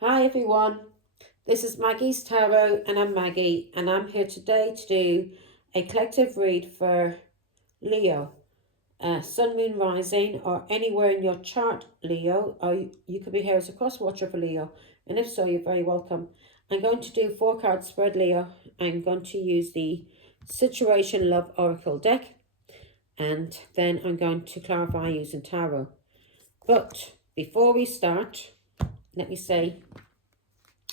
Hi everyone, this is Maggie's Tarot and I'm Maggie and I'm here today to do a collective read for Leo, Sun, Moon, Rising or anywhere in your chart, Leo, or you could be here as a cross watcher for Leo, and if so, you're very welcome. I'm going to do 4 card spread, Leo. I'm going to use the Situation Love Oracle deck and then I'm going to clarify using tarot. But before we start, let me say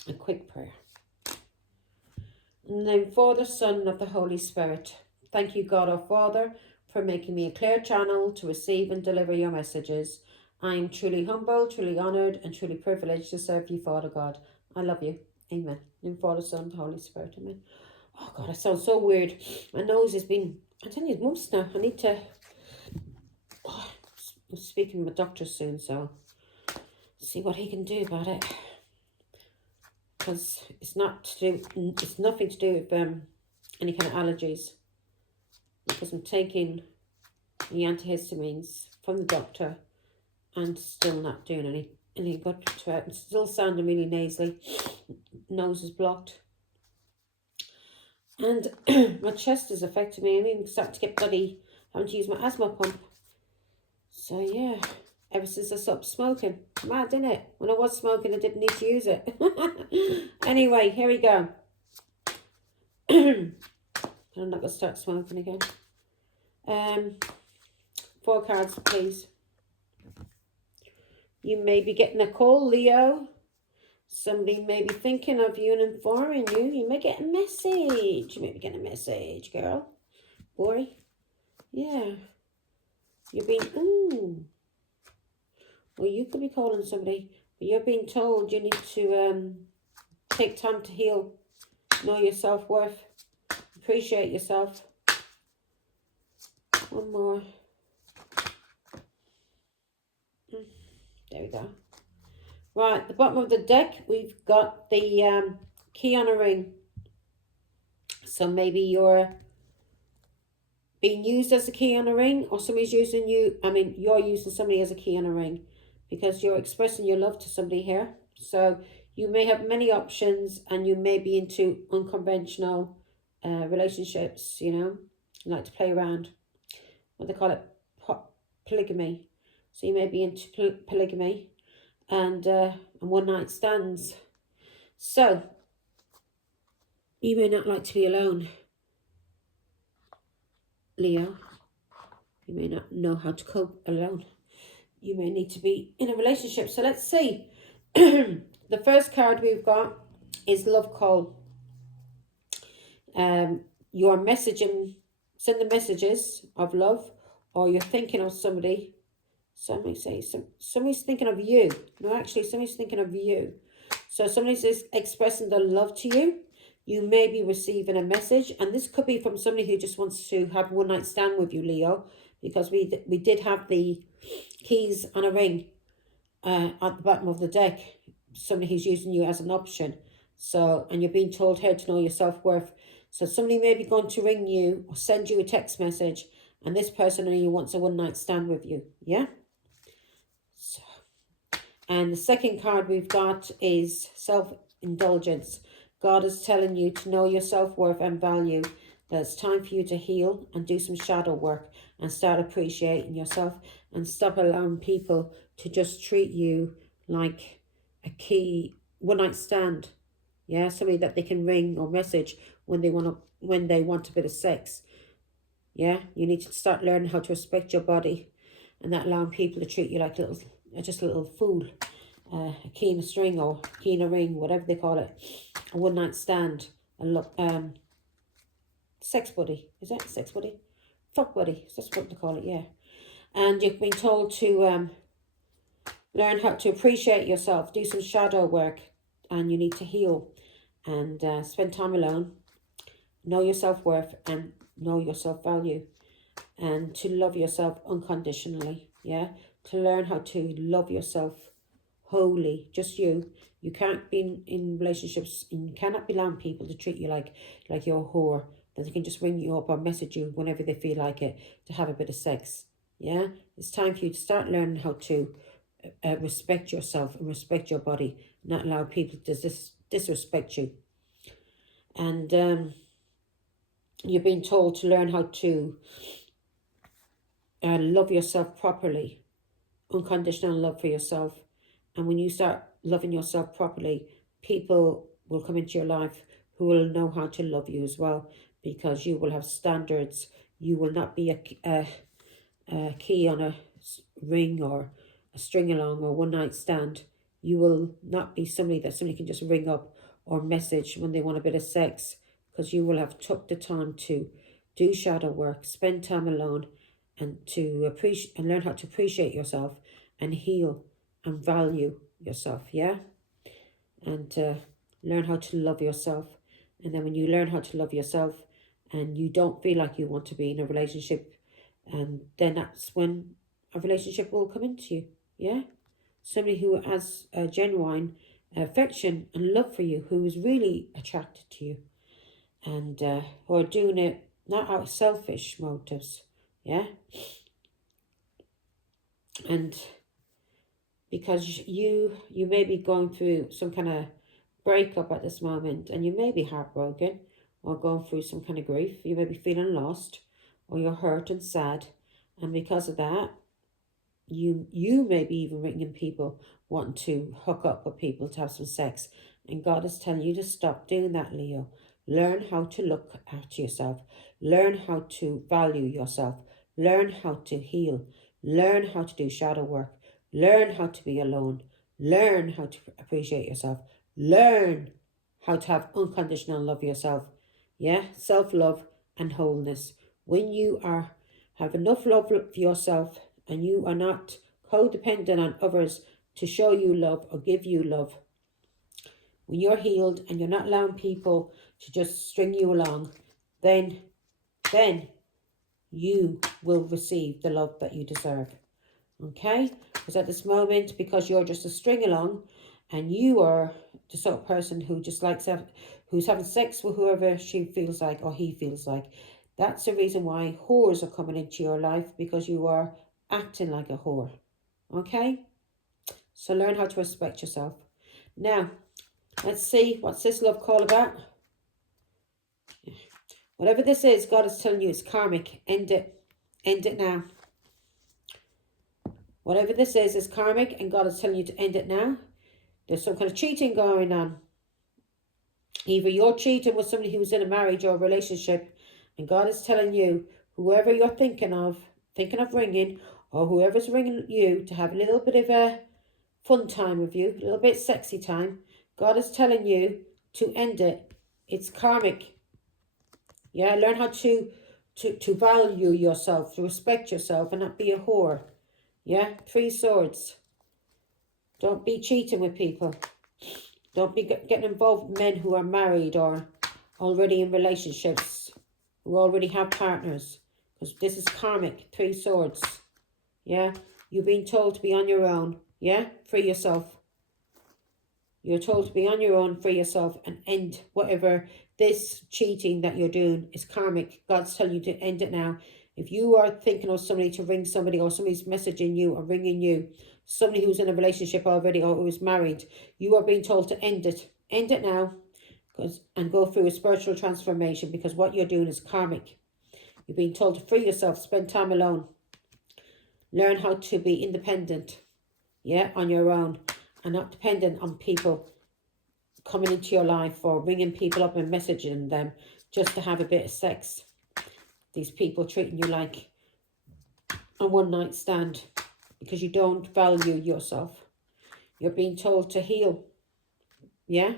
a quick prayer. In the name of the Father, Son, and of the Holy Spirit. Thank you, God our Father, for making me a clear channel to receive and deliver your messages. I am truly humble, truly honoured, and truly privileged to serve you, Father God. I love you. Amen. In the name of the Father, Son, and the Holy Spirit. Amen. Oh God, I sound so weird. My nose has been, I tell you, months now. I need to, I'm speaking with my doctor soon, so see what he can do about it. Because it's nothing to do with any kind of allergies, because I'm taking the antihistamines from the doctor and still not doing any good to it. I'm still sounding really nasally, nose is blocked, and my chest is affecting me. I'm even starting to get bloody, having to use my asthma pump. So yeah, ever since I stopped smoking. Mad, isn't it? When I was smoking I didn't need to use it. Anyway, here we go. I'm not going to start smoking again. 4 cards, please. You may be getting a call, Leo. Somebody may be thinking of you and informing you. You may get a message. You may be getting a message, girl. Boy. Yeah. You're being, well, you could be calling somebody, but you're being told you need to take time to heal. Know your self-worth. Appreciate yourself. One more. There we go. Right, the bottom of the deck, we've got the key on a ring. So maybe you're being used as a key on a ring, or somebody's using you. I mean, you're using somebody as a key on a ring because you're expressing your love to somebody here. So you may have many options and you may be into unconventional relationships, you know, you like to play around. What they call it, polygamy. So you may be into polygamy and one night stands. So you may not like to be alone, Leo. You may not know how to cope alone. You may need to be in a relationship. So let's see. The first card we've got is Love Call. You're messaging, sending messages of love, or you're thinking of somebody. Somebody say somebody's thinking of you. No, actually, somebody's thinking of you. So somebody's expressing their love to you. You may be receiving a message, and this could be from somebody who just wants to have one night stand with you, Leo, because we did have the keys on a ring at the bottom of the deck. Somebody who's using you as an option. So, and you're being told here to know your self-worth. So somebody may be going to ring you or send you a text message, and this person only wants a one night stand with you. Yeah. So, and the second card we've got is self-indulgence. God is telling you to know your self-worth and value, that it's time for you to heal and do some shadow work and start appreciating yourself and stop allowing people to just treat you like a key one-night stand. Yeah, somebody that they can ring or message when they want a bit of sex. Yeah, you need to start learning how to respect your body and not allowing people to treat you like just a little fool. A key in a string or key in a ring, whatever they call it. A one night stand. Sex buddy. Is that sex buddy? Fuck buddy. That's what they call it, yeah. And you've been told to learn how to appreciate yourself, do some shadow work, and you need to heal and spend time alone. Know your self-worth and know your self-value, and to love yourself unconditionally. Yeah, to learn how to love yourself wholly, just you. You can't be in relationships, and you cannot be allowing people to treat you like you're a whore, that they can just ring you up or message you whenever they feel like it to have a bit of sex. Yeah, it's time for you to start learning how to respect yourself and respect your body, not allow people to disrespect you. And you're being told to learn how to love yourself properly, unconditional love for yourself. And when you start loving yourself properly, people will come into your life who will know how to love you as well, because you will have standards. You will not be a key on a ring or a string along or one night stand. You will not be somebody that somebody can just ring up or message when they want a bit of sex, because you will have took the time to do shadow work, spend time alone, and to appreciate and learn how to appreciate yourself and heal and value yourself, yeah? And learn how to love yourself. And then when you learn how to love yourself and you don't feel like you want to be in a relationship, and then that's when a relationship will come into you, yeah? Somebody who has a genuine affection and love for you, who is really attracted to you, and who are doing it not out of selfish motives, yeah? And because you may be going through some kind of breakup at this moment, and you may be heartbroken or going through some kind of grief. You may be feeling lost, or you're hurt and sad, and because of that, you may be even ringing people wanting to hook up with people to have some sex. And God is telling you to stop doing that, Leo. Learn how to look after yourself. Learn how to value yourself. Learn how to heal. Learn how to do shadow work. Learn how to be alone. Learn how to appreciate yourself. Learn how to have unconditional love for yourself. Yeah, self-love and wholeness. When you have enough love for yourself, and you are not codependent on others to show you love or give you love, when you're healed and you're not allowing people to just string you along, then you will receive the love that you deserve. Okay? Because at this moment, because you're just a string along, and you are the sort of person who just likes who's having sex with whoever she feels like or he feels like, that's the reason why whores are coming into your life, because you are acting like a whore. Okay? So learn how to respect yourself. Now, let's see, what's this love call about? Whatever this is, God is telling you it's karmic. End it. End it now. Whatever this is karmic, and God is telling you to end it now. There's some kind of cheating going on. Either you're cheating with somebody who's in a marriage or a relationship, and God is telling you, whoever you're thinking of ringing, or whoever's ringing you to have a little bit of a fun time with you, a little bit sexy time, God is telling you to end it. It's karmic. Yeah, learn how to value yourself, to respect yourself, and not be a whore. Yeah, 3 swords. Don't be cheating with people. Don't be getting involved with men who are married or already in relationships, who already have partners. Because this is karmic, 3 swords. Yeah, you're being told to be on your own. Yeah, free yourself. You're told to be on your own, free yourself, and end whatever this cheating that you're doing is karmic. God's telling you to end it now. If you are thinking of somebody to ring somebody, or somebody's messaging you or ringing you, somebody who's in a relationship already or who is married, you are being told to end it. End it now, and go through a spiritual transformation, because what you're doing is karmic. You're being told to free yourself, spend time alone. Learn how to be independent, yeah, on your own, and not dependent on people coming into your life or ringing people up and messaging them just to have a bit of sex. These people treating you like a one-night stand because you don't value yourself. You're being told to heal. Yeah?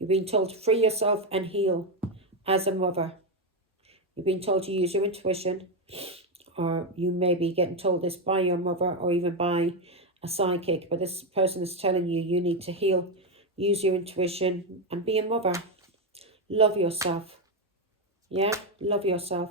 You're being told to free yourself and heal as a mother. You're being told to use your intuition, or you may be getting told this by your mother or even by a psychic, but this person is telling you you need to heal, use your intuition, and be a mother. Love yourself. Yeah? Love yourself.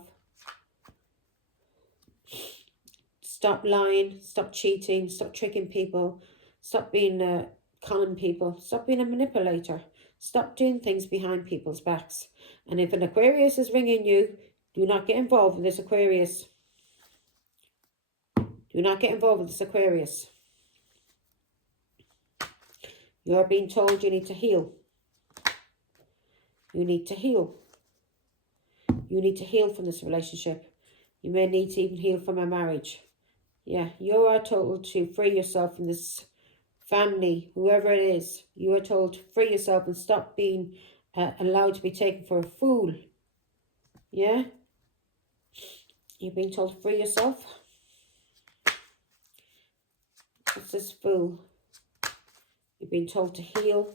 Stop lying, stop cheating, stop tricking people, stop being conning people, stop being a manipulator, stop doing things behind people's backs. And if an Aquarius is ringing you, do not get involved with this Aquarius. Do not get involved with this Aquarius. You're being told you need to heal. You need to heal. You need to heal from this relationship. You may need to even heal from a marriage. Yeah, you are told to free yourself from this family, whoever it is. You are told to free yourself and stop being allowed to be taken for a fool. Yeah? You're being told to free yourself. What's this fool? You're being told to heal.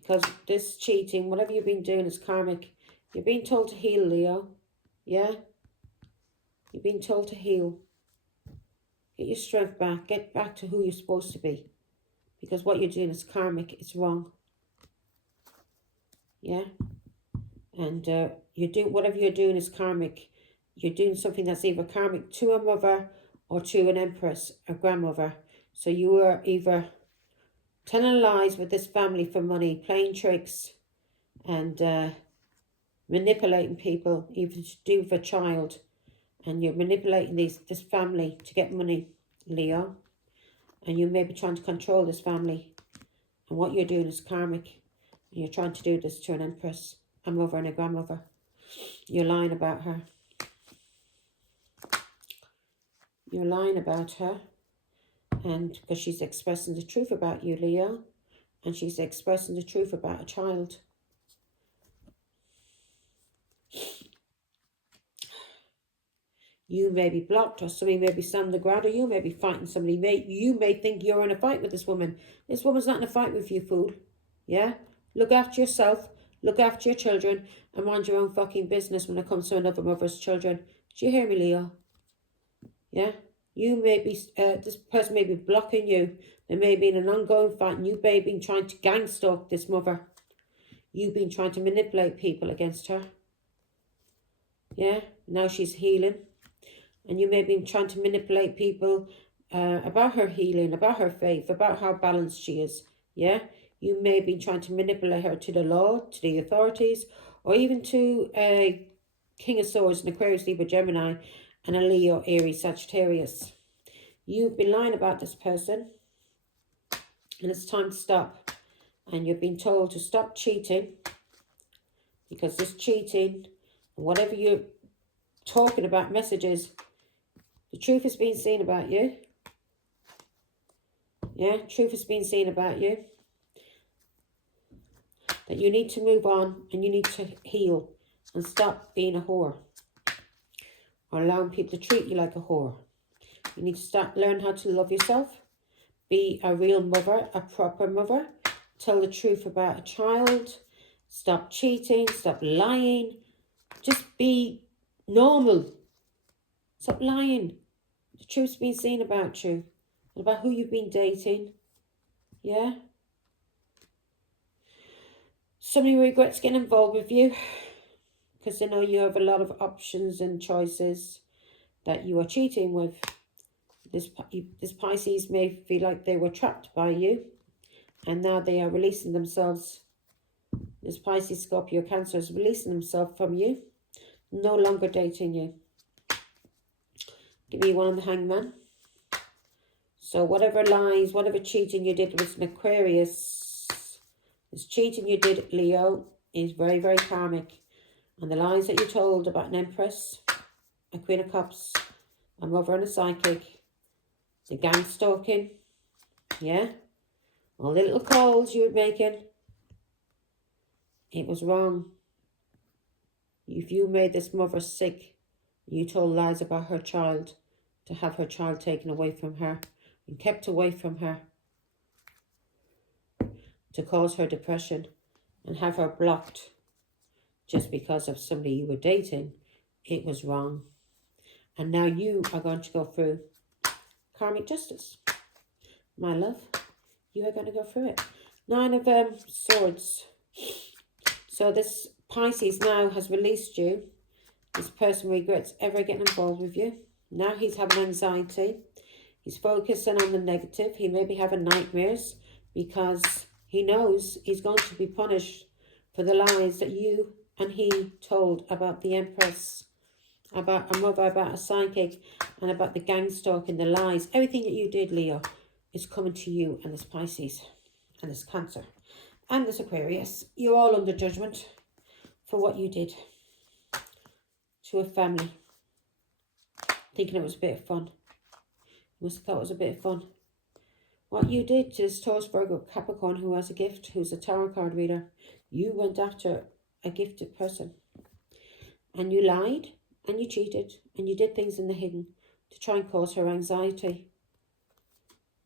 Because this cheating, whatever you've been doing is karmic. You're being told to heal, Leo. Yeah? You're being told to heal. Get your strength back. Get back to who you're supposed to be. Because what you're doing is karmic. It's wrong. Yeah? And whatever you're doing is karmic. You're doing something that's either karmic to a mother or to an empress, a grandmother. So you are either telling lies with this family for money, playing tricks, and manipulating people, even to do with a child. And you're manipulating this family to get money, Leo. And you may be trying to control this family. And what you're doing is karmic. And you're trying to do this to an empress, a mother and a grandmother. You're lying about her. You're lying about her. And because she's expressing the truth about you, Leo. And she's expressing the truth about a child. You may be blocked, or somebody may be standing the ground, or you may be fighting somebody. You may think you're in a fight with this woman. This woman's not in a fight with you, fool. Yeah? Look after yourself, look after your children, and mind your own fucking business when it comes to another mother's children. Do you hear me, Leo? Yeah? You may be, this person may be blocking you. There may be an ongoing fight, and you may be trying to gang stalk this mother. You've been trying to manipulate people against her. Yeah? Now she's healing. And you may be trying to manipulate people about her healing, about her faith, about how balanced she is. Yeah? You may be trying to manipulate her to the law, to the authorities, or even to a King of Swords, an Aquarius, Libra, Gemini, and a Leo, Aries, Sagittarius. You've been lying about this person, and it's time to stop. And you've been told to stop cheating, because this cheating, whatever you're talking about, messages, the truth has been seen about you. Yeah, truth has been seen about you. That you need to move on and you need to heal and stop being a whore. Or allowing people to treat you like a whore. You need to learn how to love yourself. Be a real mother, a proper mother. Tell the truth about a child. Stop cheating, stop lying. Just be normal. Stop lying. The truth's been seen about you. And about who you've been dating. Yeah? Somebody regrets getting involved with you. Because they know you have a lot of options and choices that you are cheating with. This Pisces may feel like they were trapped by you. And now they are releasing themselves. This Pisces, Scorpio, Cancer is releasing themselves from you. No longer dating you. Give me one on the Hangman. So whatever lies, whatever cheating you did with an Aquarius, this cheating you did, Leo, is very, very karmic. And the lies that you told about an Empress, a Queen of Cups, a Mother and a Psychic, the gang stalking, yeah? All the little calls you were making, it was wrong. If you made this mother sick, you told lies about her child, to have her child taken away from her and kept away from her, to cause her depression and have her blocked just because of somebody you were dating, it was wrong. And now you are going to go through karmic justice. My love, you are going to go through it. 9 of Swords. So this Pisces now has released you. This person regrets ever getting involved with you. Now he's having anxiety. He's focusing on the negative. He may be having nightmares because he knows he's going to be punished for the lies that you and he told about the Empress, about a mother, about a psychic, and about the gang stalking, the lies. Everything that you did, Leo, is coming to you and this Pisces. and there's Cancer, and there's Aquarius. You're all under judgment for what you did to a family, thinking it was a bit of fun. You must have thought it was a bit of fun. What you did to this Taurus, Virgo, Capricorn who has a gift, who's a tarot card reader, you went after a gifted person. And you lied, and you cheated, and you did things in the hidden to try and cause her anxiety.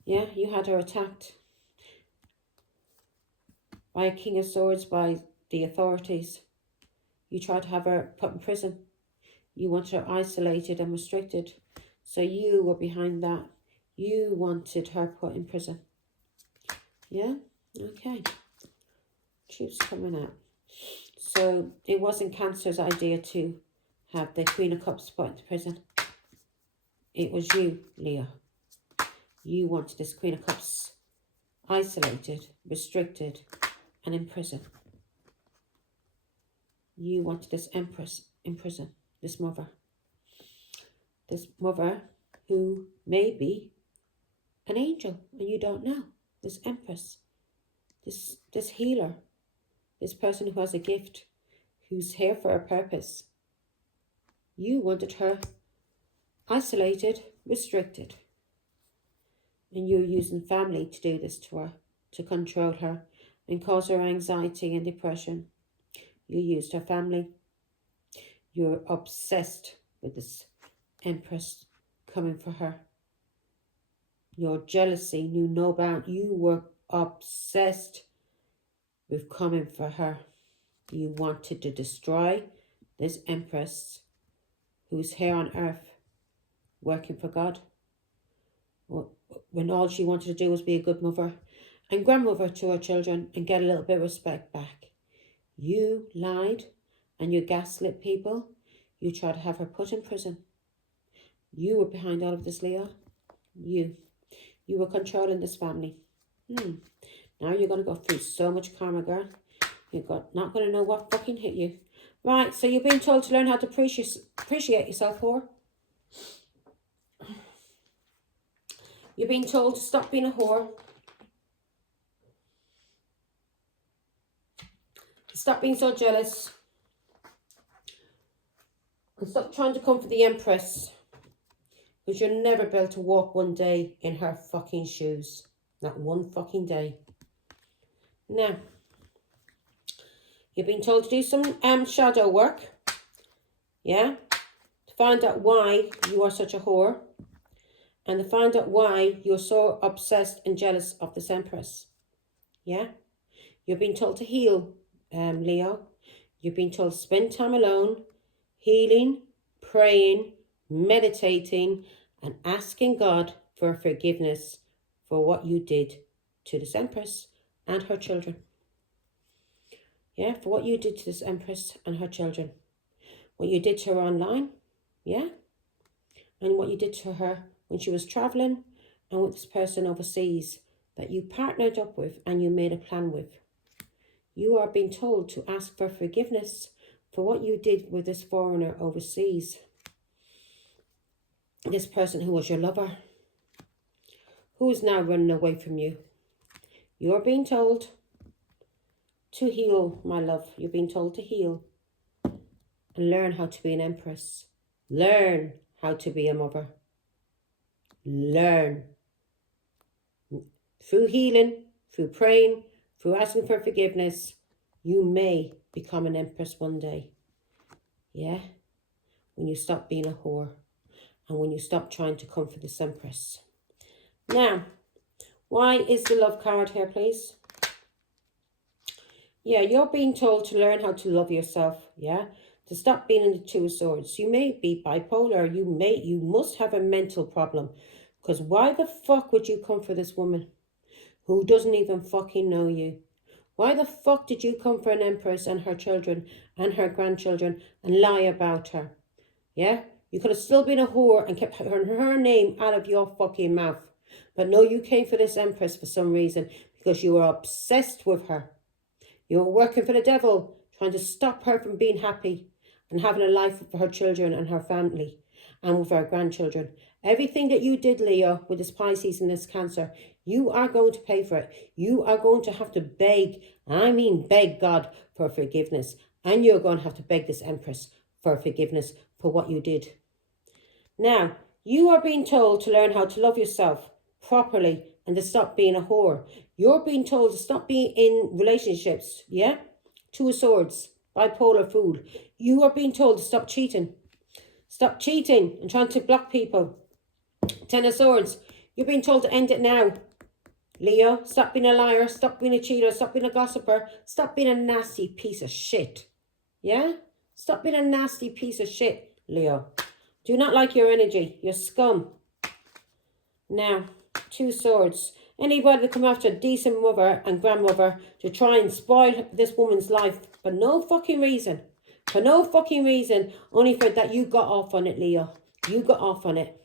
Yeah, you had her attacked by a King of Swords, by the authorities. You tried to have her put in prison. You wanted her isolated and restricted. So you were behind that. You wanted her put in prison. Yeah? Okay. Truth's coming out. So it wasn't Cancer's idea to have the Queen of Cups put into prison. It was you, Leo. You wanted this Queen of Cups isolated, restricted, and in prison. You wanted this Empress in prison, this mother. This mother who may be an angel and you don't know. This Empress, this healer, this person who has a gift, who's here for a purpose. You wanted her isolated, restricted. And you're using family to do this to her, to control her and cause her anxiety and depression. You used her family. You're obsessed with this Empress coming for her. Your jealousy knew no bound. You were obsessed with coming for her. You wanted to destroy this Empress who's here on earth working for God, when all she wanted to do was be a good mother and grandmother to her children and get a little bit of respect back. You lied and you gaslit people. You tried to have her put in prison. You were behind all of this, Leo. You were controlling this family. Now you're going to go through so much karma, girl. You're not going to know what fucking hit you. Right, so you're being told to learn how to appreciate yourself, whore. You're being told to stop being a whore. Stop being so jealous. And stop trying to come for the Empress. Because you're never be able to walk one day in her fucking shoes. Not one fucking day. Now, you're being told to do some shadow work. Yeah? To find out why you are such a whore. And to find out why you're so obsessed and jealous of this Empress. Yeah? You're being told to heal, Leo. You're being told to spend time alone, healing, praying, meditating, and asking God for forgiveness for what you did to this Empress and her children. Yeah, for what you did to this Empress and her children. What you did to her online, yeah? And what you did to her when she was traveling and with this person overseas that you partnered up with and you made a plan with. You are being told to ask for forgiveness for what you did with this foreigner overseas. This person who was your lover, who is now running away from you. You're being told to heal, my love. You're being told to heal and learn how to be an Empress. Learn how to be a mother. Learn. Through healing, through praying, through asking for forgiveness, you may become an Empress one day. Yeah? When you stop being a whore. And when you stop trying to come for this Empress. Now, why is the love card here, please? Yeah, you're being told to learn how to love yourself. Yeah? To stop being in the Two of Swords. You may be bipolar. You must have a mental problem. Because why the fuck would you come for this woman who doesn't even fucking know you? Why the fuck did you come for an Empress and her children and her grandchildren and lie about her? Yeah? You could have still been a whore and kept her name out of your fucking mouth. But no, you came for this Empress for some reason because you were obsessed with her. You were working for the devil, trying to stop her from being happy and having a life for her children and her family and with her grandchildren Everything that you did, Leo, with this Pisces and this Cancer, you are going to pay for it. You are going to have to beg, I mean beg God for forgiveness. And you're going to have to beg this Empress for forgiveness for what you did. Now, you are being told to learn how to love yourself properly and to stop being a whore. You're being told to stop being in relationships, yeah? Two of Swords, bipolar fool. You are being told to stop cheating. Stop cheating and trying to block people. Ten of Swords, you're being told to end it now. Leo, stop being a liar, stop being a cheater, stop being a gossiper, stop being a nasty piece of shit. Yeah? Stop being a nasty piece of shit, Leo. Do not like your energy. You're scum. Now, Two Swords. Anybody that come after a decent mother and grandmother to try and spoil this woman's life for no fucking reason. For no fucking reason. Only for that you got off on it, Leo. You got off on it.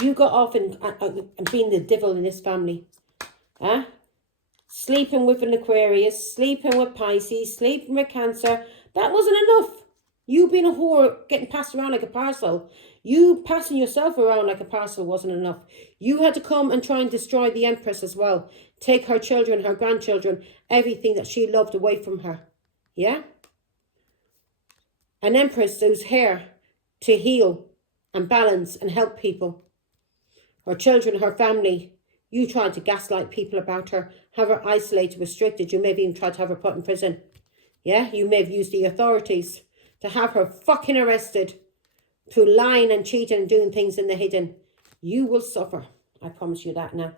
You got off and being the devil in this family. Huh? Sleeping with an Aquarius, sleeping with Pisces, sleeping with Cancer. That wasn't enough. You being a whore, getting passed around like a parcel. You passing yourself around like a parcel wasn't enough. You had to come and try and destroy the Empress as well. Take her children, her grandchildren, everything that she loved away from her. Yeah? An Empress who's here to heal and balance and help people. Her children, her family. You tried to gaslight people about her, have her isolated, restricted. You may have even tried to have her put in prison. Yeah? You may have used the authorities to have her fucking arrested through lying and cheating and doing things in the hidden. You will suffer. I promise you that now.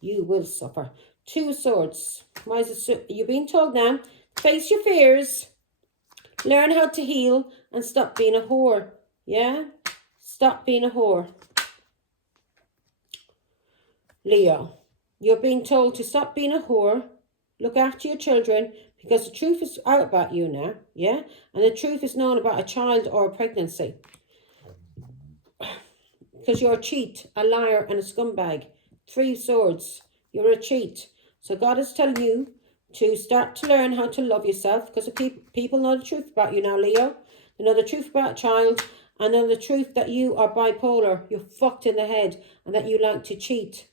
You will suffer. Two of Swords. Why is it so? You're being told now, face your fears, learn how to heal, and stop being a whore. Yeah? Stop being a whore. Leo, you're being told to stop being a whore, look after your children, because the truth is out about you now, yeah? And the truth is known about a child or a pregnancy. Because you're a cheat, a liar, and a scumbag. Three of Swords. You're a cheat. So God is telling you to start to learn how to love yourself, because people know the truth about you now, Leo. They know the truth about a child, and know the truth that you are bipolar. You're fucked in the head, and that you like to cheat.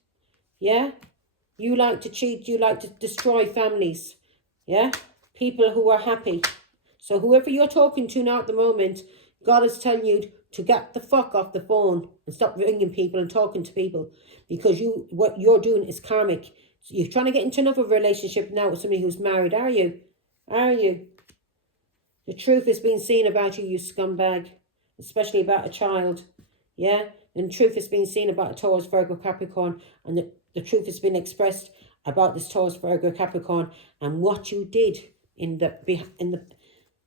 Yeah? You like to cheat. You like to destroy families. Yeah? People who are happy. So whoever you're talking to now at the moment, God is telling you to get the fuck off the phone and stop ringing people and talking to people, because what you're doing is karmic. So you're trying to get into another relationship now with somebody who's married, are you? Are you? The truth is being seen about you, you scumbag, especially about a child. Yeah? And the truth is being seen about a Taurus, Virgo, Capricorn, and the truth has been expressed about this Taurus, Virgo, Capricorn, and what you did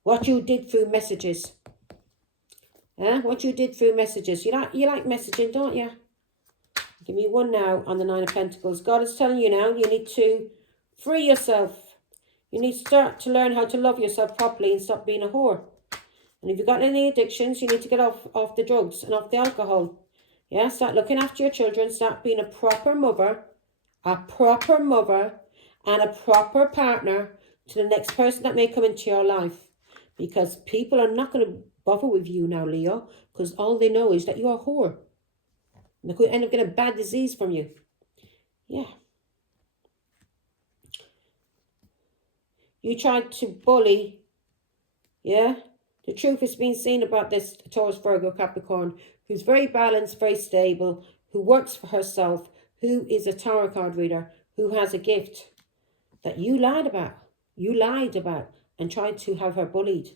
what you did through messages. What you did through messages. You like messaging, don't you? Give me one now on the Nine of Pentacles. God is telling you now, you need to free yourself. You need to start to learn how to love yourself properly and stop being a whore. And if you've got any addictions, you need to get off the drugs and off the alcohol. Yeah, start looking after your children. Start being a proper mother and a proper partner to the next person that may come into your life. Because people are not going to bother with you now, Leo, because all they know is that you're a whore. And they could end up getting a bad disease from you. Yeah. You tried to bully. Yeah. The truth is being seen about this Taurus, Virgo, Capricorn, who's very balanced, very stable, who works for herself, who is a tarot card reader, who has a gift that you lied about. You lied about and tried to have her bullied.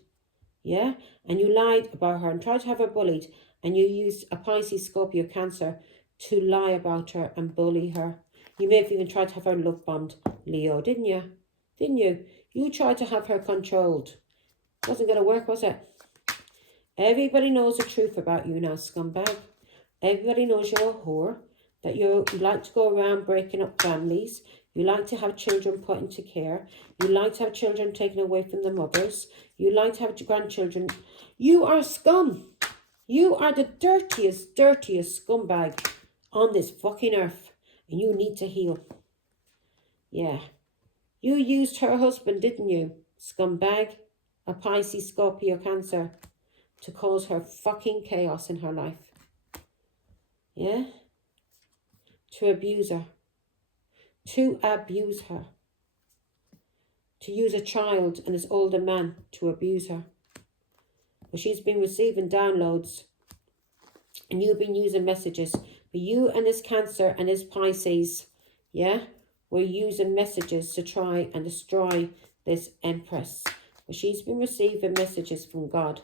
Yeah? And you lied about her and tried to have her bullied. And you used a Pisces, Scorpio, Cancer to lie about her and bully her. You may have even tried to have her love bombed, Leo, didn't you? Didn't you? You tried to have her controlled. Wasn't going to work, was it? Everybody knows the truth about you now, scumbag. Everybody knows you're a whore. That you like to go around breaking up families. You like to have children put into care. You like to have children taken away from their mothers. You like to have grandchildren. You are scum. You are the dirtiest scumbag on this fucking earth. And you need to heal. Yeah. You used her husband, didn't you? Scumbag. A Pisces, Scorpio, Cancer. To cause her fucking chaos in her life. Yeah? To abuse her. To abuse her. To use a child and this older man to abuse her. But she's been receiving downloads. And you've been using messages. But you and this Cancer and this Pisces, yeah, were using messages to try and destroy this Empress. But she's been receiving messages from God,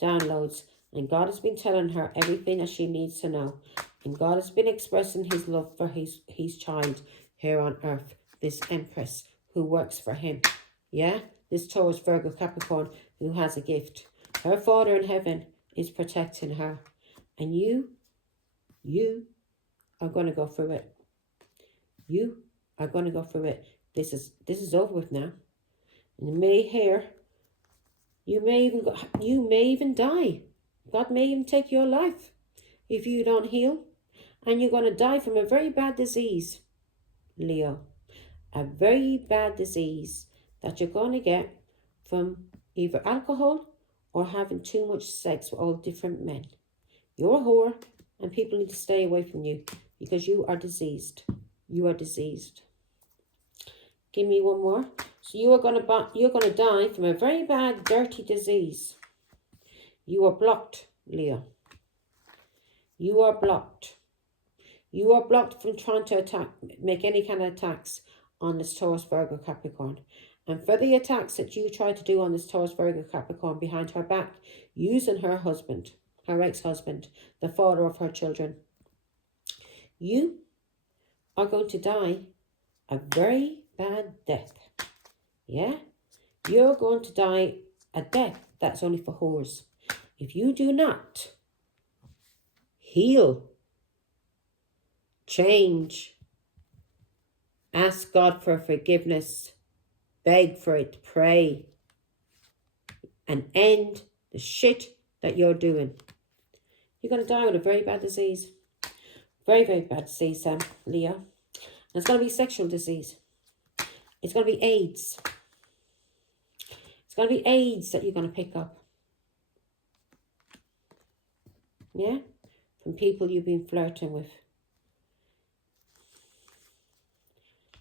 downloads. And God has been telling her everything that she needs to know. And God has been expressing his love for his child here on earth. This Empress who works for him. Yeah? This Taurus, Virgo, Capricorn who has a gift. Her Father in heaven is protecting her. And you are going to go through it. You are going to go through it. This is over with now. And you may hear, you may even die. God may even take your life if you don't heal. And you're going to die from a very bad disease, Leo. A very bad disease that you're going to get from either alcohol or having too much sex with all different men. You're a whore and people need to stay away from you because you are diseased. You are diseased. Give me one more. So you're going to die from a very bad, dirty disease. You are blocked, Leo. You are blocked. You are blocked from trying to make any kind of attacks on this Taurus, Virgo, Capricorn. And for the attacks that you try to do on this Taurus, Virgo, Capricorn behind her back, using her husband, her ex-husband, the father of her children, you are going to die a very bad death. Yeah? You're going to die a death that's only for whores. If you do not heal, change, ask God for forgiveness, beg for it, pray, and end the shit that you're doing, you're going to die with a very bad disease. Very, very bad disease, Leo. And it's going to be sexual disease. It's going to be AIDS. It's going to be AIDS that you're going to pick up. Yeah? From people you've been flirting with.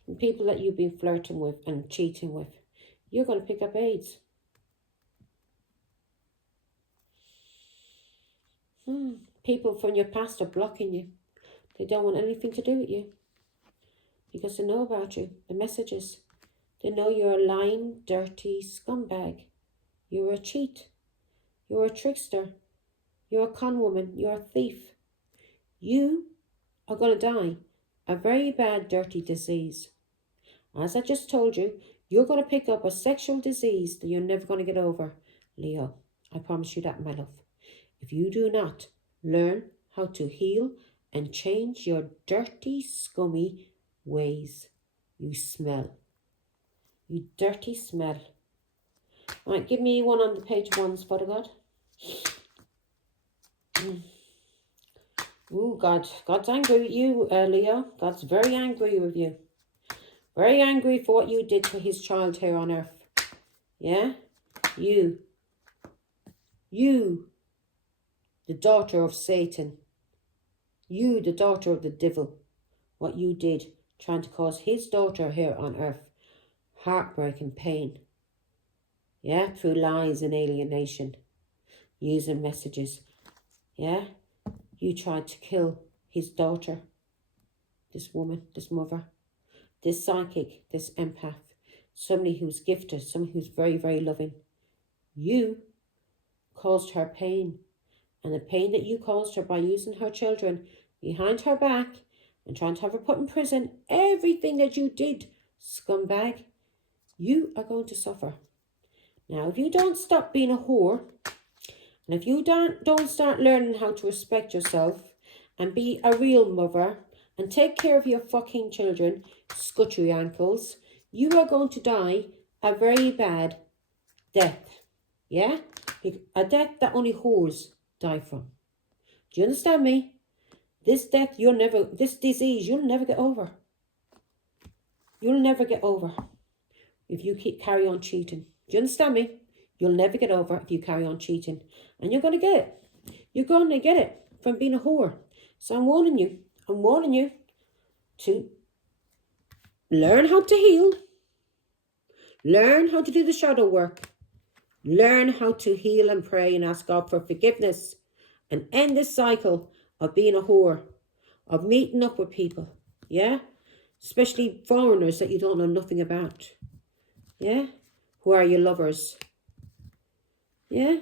From people that you've been flirting with and cheating with. You're going to pick up AIDS. People from your past are blocking you. They don't want anything to do with you. Because they know about you. The messages. They know you're a lying, dirty scumbag. You're a cheat. You're a trickster. You're a con woman. You're a thief. You are going to die a very bad, dirty disease. As I just told you, you're going to pick up a sexual disease that you're never going to get over, Leo. I promise you that, my love. If you do not learn how to heal and change your dirty, scummy ways, you smell. You dirty smell. All right, give me one on the page ones, Father God. Ooh, God. God's angry with you, Leo. God's very angry with you. Very angry for what you did to his child here on earth. Yeah? You, the daughter of Satan. You, the daughter of the devil. What you did, trying to cause his daughter here on earth heartbreak and pain. Yeah? Through lies and alienation. Using messages. Yeah? You tried to kill his daughter. This woman, this mother. This psychic, this empath. Somebody who's gifted, somebody who's very, very loving. You caused her pain. And the pain that you caused her by using her children behind her back and trying to have her put in prison, everything that you did, scumbag, you are going to suffer. Now, if you don't stop being a whore, and if you don't start learning how to respect yourself and be a real mother and take care of your fucking children, scutchery ankles, you are going to die a very bad death. Yeah? A death that only whores die from. Do you understand me? This death, this disease, you'll never get over. You'll never get over if you carry on cheating. Do you understand me? You'll never get over if you carry on cheating. And you're going to get it. You're going to get it from being a whore. So I'm warning you. I'm warning you to learn how to heal. Learn how to do the shadow work. Learn how to heal and pray and ask God for forgiveness. And end this cycle of being a whore. Of meeting up with people. Yeah? Especially foreigners that you don't know nothing about. Yeah? Who are your lovers? Yeah?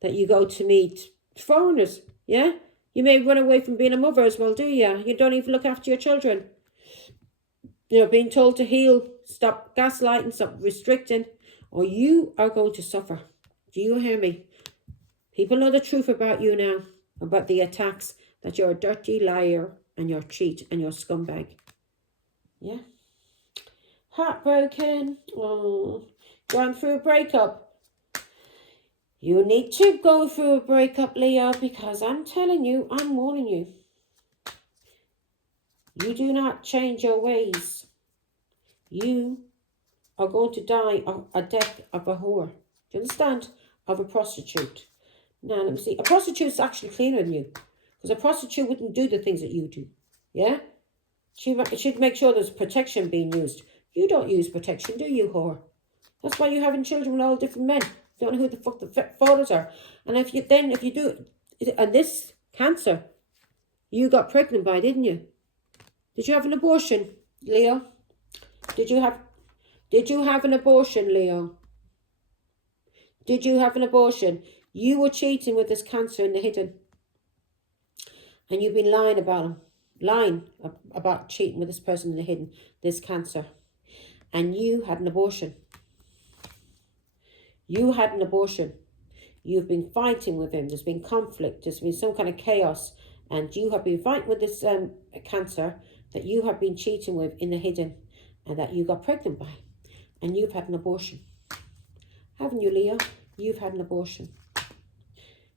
That you go to meet foreigners. Yeah? You may run away from being a mother as well, do you? You don't even look after your children. You're being told to heal, stop gaslighting, stop restricting, or you are going to suffer. Do you hear me? People know the truth about you now, about the attacks, that you're a dirty liar and you're a cheat and you're a scumbag. Yeah? Heartbroken. Oh, going through a breakup. You need to go through a breakup, Leo, because I'm telling you, I'm warning you. You do not change your ways. You are going to die a death of a whore. Do you understand? Of a prostitute. Now, let me see. A prostitute's actually cleaner than you. Because a prostitute wouldn't do the things that you do. Yeah? She'd make sure there's protection being used. You don't use protection, do you, whore? That's why you're having children with all different men. You don't know who the fuck the fathers are. And if you do, and this cancer, you got pregnant by, didn't you? Did you have an abortion, Leo? Did you have an abortion, Leo? Did you have an abortion? You were cheating with this cancer in the hidden. And you've been lying about him. Lying about cheating with this person in the hidden. This cancer. And you had an abortion. You had an abortion. You've been fighting with him. There's been conflict. There's been some kind of chaos. And you have been fighting with this cancer that you have been cheating with in the hidden. And that you got pregnant by. And you've had an abortion. Haven't you, Leo? You've had an abortion.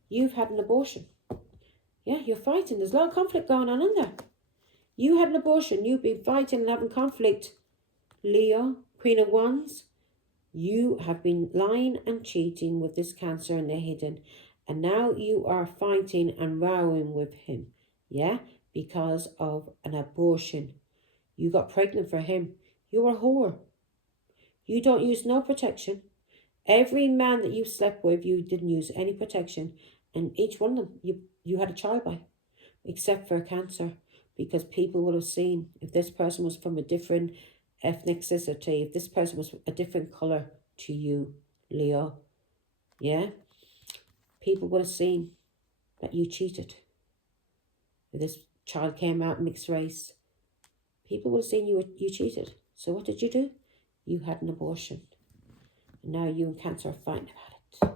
You've had an abortion. Yeah, you're fighting. There's a lot of conflict going on in there. You had an abortion. You've been fighting and having conflict. Leo, Queen of Wands. You have been lying and cheating with this cancer in the hidden. And now you are fighting and rowing with him. Yeah? Because of an abortion. You got pregnant for him. You're a whore. You don't use no protection. Every man that you slept with, you didn't use any protection. And each one of them, you had a child by. Except for cancer. Because people would have seen if this person was from a different ethnicity, if this person was a different colour to you, Leo. Yeah? People would have seen that you cheated. If this child came out mixed race, people would have seen you cheated. So what did you do? You had an abortion. And now you and cancer are fighting about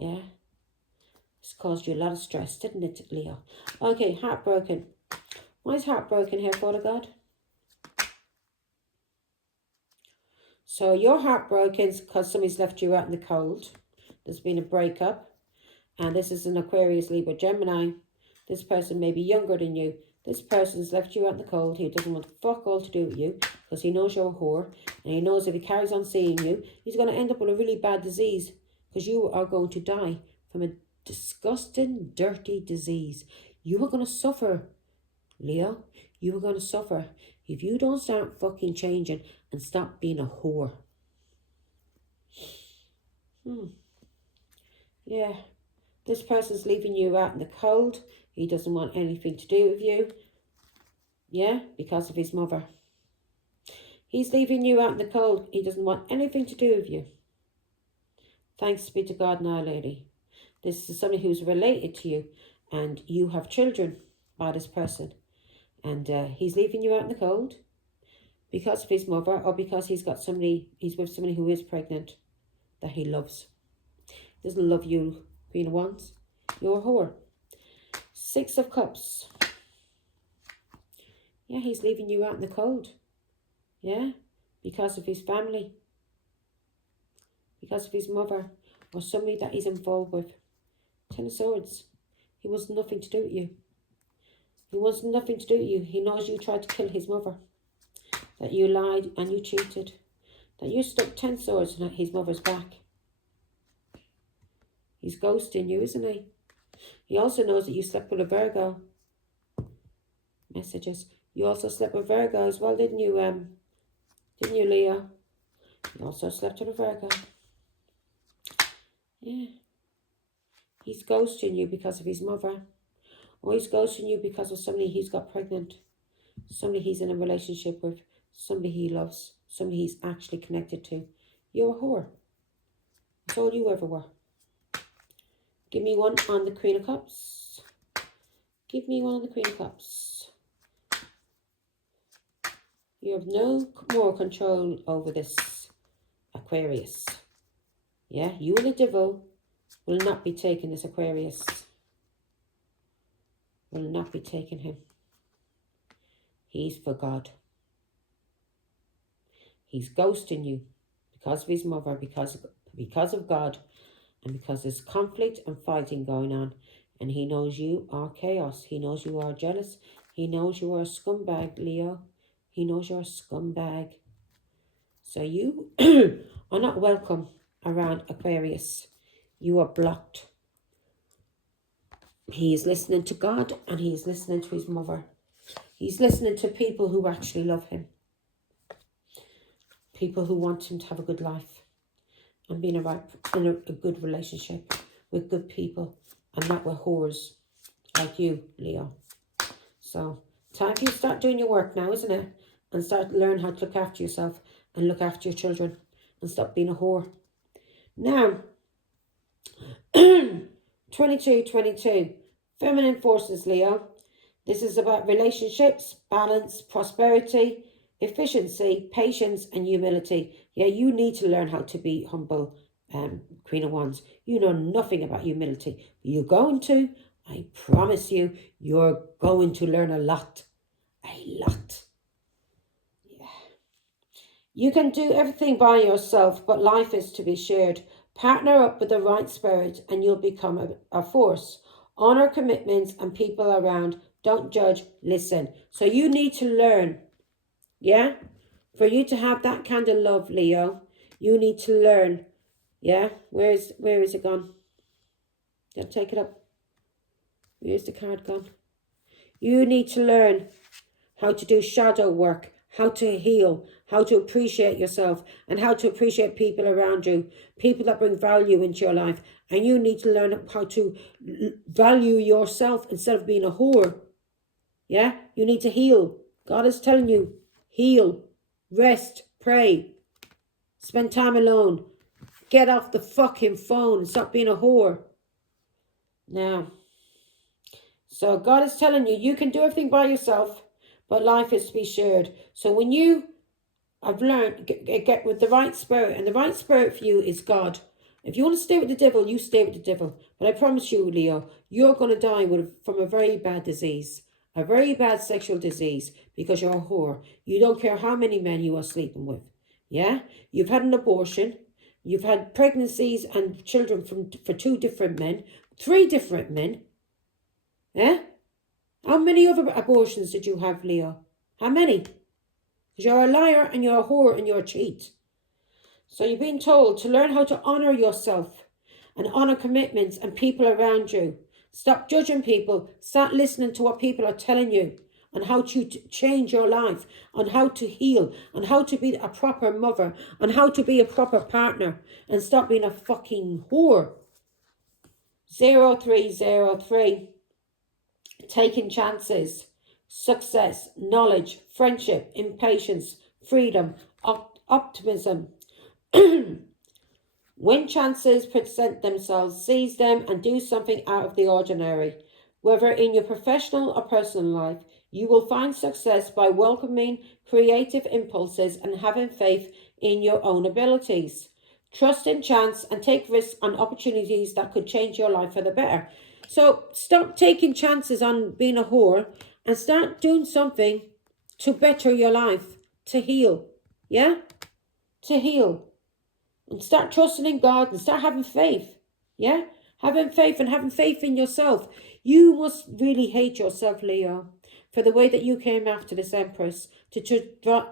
it. Yeah? It's caused you a lot of stress, didn't it, Leo? Okay, heartbroken. Why is heartbroken here, Father God? So you're heartbroken because somebody's left you out in the cold. There's been a breakup. And this is an Aquarius, Libra, Gemini. This person may be younger than you. This person's left you out in the cold. He doesn't want fuck all to do with you because he knows you're a whore. And he knows if he carries on seeing you, he's going to end up with a really bad disease because you are going to die from a disgusting, dirty disease. You are going to suffer, Leo. You are going to suffer if you don't start fucking changing and stop being a whore. Yeah. This person's leaving you out in the cold. He doesn't want anything to do with you. Yeah, because of his mother. He's leaving you out in the cold. He doesn't want anything to do with you. Thanks be to God now, lady. This is somebody who's related to you. And you have children by this person. And he's leaving you out in the cold. Because of his mother. Or because he's with somebody who is pregnant. That he loves. He doesn't love you, Queen of Wands. You're a whore. 6 of Cups. Yeah, he's leaving you out in the cold. Yeah, because of his family. Because of his mother. Or somebody that he's involved with. 10 of Swords. He wants nothing to do with you. He wants nothing to do with you. He knows you tried to kill his mother. That you lied and you cheated. That you stuck 10 swords at his mother's back. He's ghosting you, isn't he? He also knows that you slept with a Virgo. Messages. You also slept with Virgo as well, didn't you? Didn't you, Leo? You also slept with a Virgo. Yeah. He's ghosting you because of his mother. Or he's ghosting you because of somebody he's got pregnant. Somebody he's in a relationship with. Somebody he loves. Somebody he's actually connected to. You're a whore. That's all you ever were. Give me one on the Queen of Cups. Give me one on the Queen of Cups. You have no more control over this Aquarius. Yeah, you and the devil will not be taking this Aquarius. Will not be taking him. He's for God. He's ghosting you because of his mother, because of God, and because there's conflict and fighting going on. And he knows you are chaos. He knows you are jealous. He knows you are a scumbag, Leo. He knows you're a scumbag. So you are not welcome around Aquarius. You are blocked. He is listening to God and he is listening to his mother. He's listening to people who actually love him. People who want him to have a good life and be in a good relationship with good people and not with whores like you, Leo. So, time for you to start doing your work now, isn't it? And start learn how to look after yourself and look after your children and stop being a whore. Now, 22, feminine forces, Leo. This is about relationships, balance, prosperity, efficiency, patience, and humility. Yeah, you need to learn how to be humble, Queen of Wands. You know nothing about humility. You're going to. I promise you, you're going to learn a lot. A lot. Yeah. You can do everything by yourself, but life is to be shared. Partner up with the right spirit and you'll become a force. Honor commitments and people around. Don't judge, listen. So you need to learn, yeah? For you to have that kind of love, Leo, you need to learn, yeah? Where is it gone? Don't take it up. Where's the card gone? You need to learn how to do shadow work, how to heal, how to appreciate yourself, and how to appreciate people around you, people that bring value into your life. And you need to learn how to value yourself instead of being a whore. Yeah? You need to heal. God is telling you, heal, rest, pray, spend time alone, get off the fucking phone and stop being a whore. Now, so God is telling you, you can do everything by yourself, but life is to be shared. So when you have learned, get with the right spirit, and the right spirit for you is God. If you want to stay with the devil, you stay with the devil. But I promise you, Leo, you're going to die from a very bad disease. A very bad sexual disease because you're a whore. You don't care how many men you are sleeping with. Yeah? You've had an abortion. You've had pregnancies and children for 2 different men. 3 different men. Yeah? How many other abortions did you have, Leo? How many? Because you're a liar and you're a whore and you're a cheat. So you're being told to learn how to honour yourself and honour commitments and people around you. Stop judging people. Start listening to what people are telling you on how to change your life, on how to heal, on how to be a proper mother, on how to be a proper partner, and stop being a fucking whore. 0303. Taking chances, success, knowledge, friendship, impatience, freedom, optimism. When chances present themselves, seize them and do something out of the ordinary. Whether in your professional or personal life, you will find success by welcoming creative impulses and having faith in your own abilities. Trust in chance and take risks on opportunities that could change your life for the better. So stop taking chances on being a whore and start doing something to better your life, to heal. Yeah? To heal. And start trusting in God and start having faith. Yeah? Having faith and having faith in yourself. You must really hate yourself, Leo, for the way that you came after this Empress, to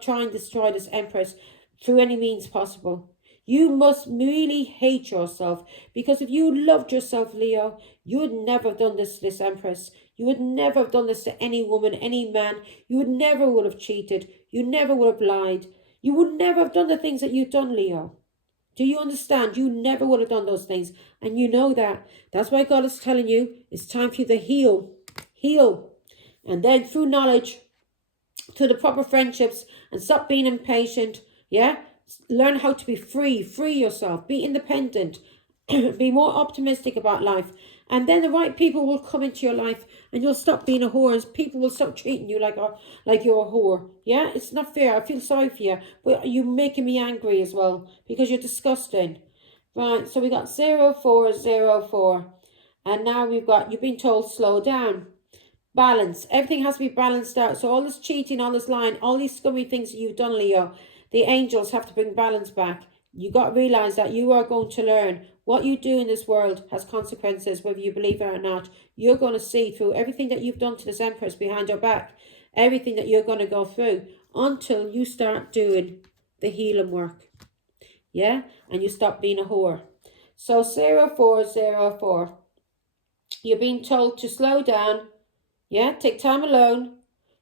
try and destroy this Empress through any means possible. You must really hate yourself, because if you loved yourself, Leo, you would never have done this to this Empress. You would never have done this to any woman, any man. You would never would have cheated. You never would have lied. You would never have done the things that you've done, Leo. Do you understand? You never would have done those things. And you know that. That's why God is telling you it's time for you to heal. Heal. And then through knowledge, to the proper friendships, and stop being impatient. Yeah? Learn how to be free. Free yourself. Be independent. Be more optimistic about life. And then the right people will come into your life, and you'll stop being a whore, and people will stop treating you like you're a whore. Yeah? It's not fair. I feel sorry for you. But you're making me angry as well, because you're disgusting. Right, so we got 0404. And now we've got, you've been told slow down. Balance. Everything has to be balanced out. So all this cheating, all this lying, all these scummy things that you've done, Leo, the angels have to bring balance back. You got to realize that you are going to learn. What you do in this world has consequences, whether you believe it or not. You're going to see through everything that you've done to this Empress behind your back, everything that you're going to go through, until you start doing the healing work. Yeah? And you stop being a whore. So 0404. You're being told to slow down. Yeah? Take time alone.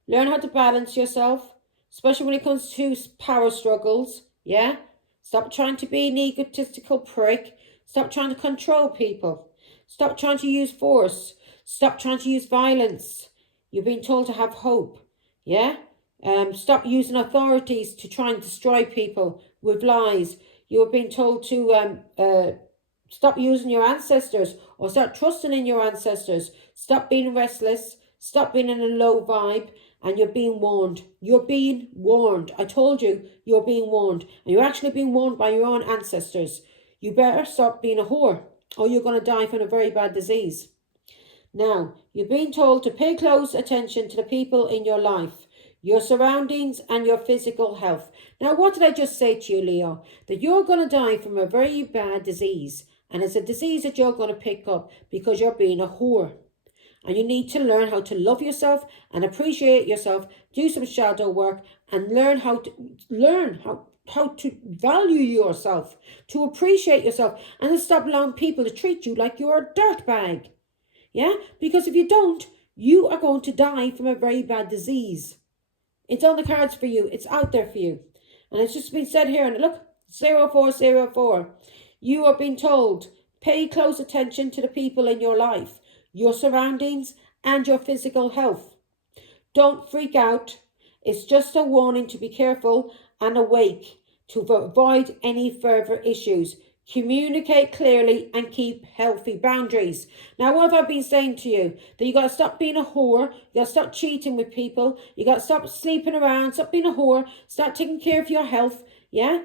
Learn how to balance yourself, especially when it comes to power struggles. Yeah? Stop trying to be an egotistical prick. Stop trying to control people. Stop trying to use force. Stop trying to use violence. You're being told to have hope. Yeah? Stop using authorities to try and destroy people with lies. You're being told to stop using your ancestors, or start trusting in your ancestors. Stop being restless. Stop being in a low vibe. And you're being warned. You're being warned. I told you, you're being warned. And you're actually being warned by your own ancestors. You better stop being a whore, or you're going to die from a very bad disease. Now, you're being told to pay close attention to the people in your life, your surroundings, and your physical health. Now, what did I just say to you, Leo? That you're going to die from a very bad disease. And it's a disease that you're going to pick up because you're being a whore. And you need to learn how to love yourself and appreciate yourself, do some shadow work, and learn how to value yourself, to appreciate yourself, and to stop allowing people to treat you like you're a dirtbag. Yeah? Because if you don't, you are going to die from a very bad disease. It's on the cards for you. It's out there for you. And it's just been said here, and look, 0404. You are being told, pay close attention to the people in your life, your surroundings, and your physical health. Don't freak out. It's just a warning to be careful and awake, to avoid any further issues. Communicate clearly and keep healthy boundaries. Now, what have I been saying to you? That you got to stop being a whore. You got to stop cheating with people. You got to stop sleeping around. Stop being a whore. Start taking care of your health. Yeah?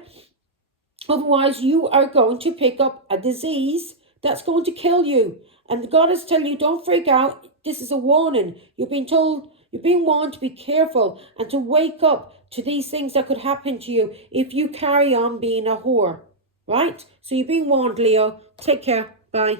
Otherwise, you are going to pick up a disease that's going to kill you. And God is telling you, don't freak out. This is a warning. You're being told, you're being warned to be careful and to wake up to these things that could happen to you if you carry on being a whore. Right? So you're being warned, Leo. Take care. Bye.